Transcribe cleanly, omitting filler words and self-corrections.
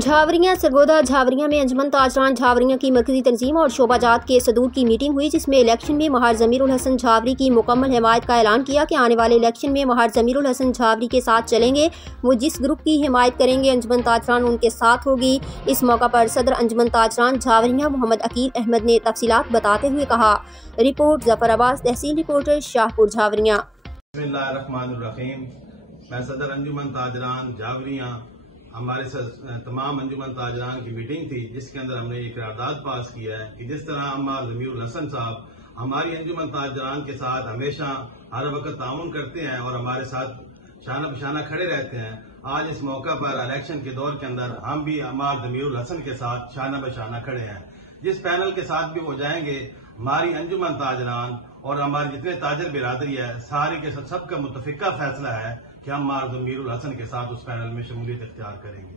झावरियां सरगोदा झावरियां में अंजुमन ताजरान झावरियां की मरकजी तंजीम और शोबाजात के सदूर की मीटिंग हुई, जिसमें इलेक्शन में महार ज़मीरुल हसन झावरी की मुकम्मल हिमायत का ऐलान किया कि आने वाले इलेक्शन में महार ज़मीरुल हसन झावरी के साथ चलेंगे। वो जिस ग्रुप की हिमायत करेंगे अंजुमन ताजरान उनके साथ होगी। इस मौका पर सदर अंजुमन ताजरान झावरियां मोहम्मद अकील अहमद ने तफसीलात बताते हुए कहा। रिपोर्ट जफर अब्बास, तहसील रिपोर्टर शाहपुर झावरियां। मैं सदर अंजुमन ताजरान झावरियां, हमारे तमाम अंजुमन ताजरान की मीटिंग थी, जिसके अंदर हमने एक करारदाद पास किया है कि जिस तरह हमारे ज़मीरुल हसन साहब हमारी अंजुमन ताजरान के साथ हमेशा हर वक्त ताउन करते हैं और हमारे साथ शाना बशाना खड़े रहते हैं। आज इस मौका पर इलेक्शन के दौर के अंदर हम भी हमारे ज़मीरुल हसन के साथ शाना बशाना खड़े हैं। जिस पैनल के साथ भी वो जाएंगे, हमारी अंजुमन ताजरान और हमारे जितने ताजर बिरादरी है, सारे के सबका मुतफिका फैसला है कि हम हमारे ज़मीरुल हसन के साथ उस पैनल में शमूलियत इख्तियार करेंगे।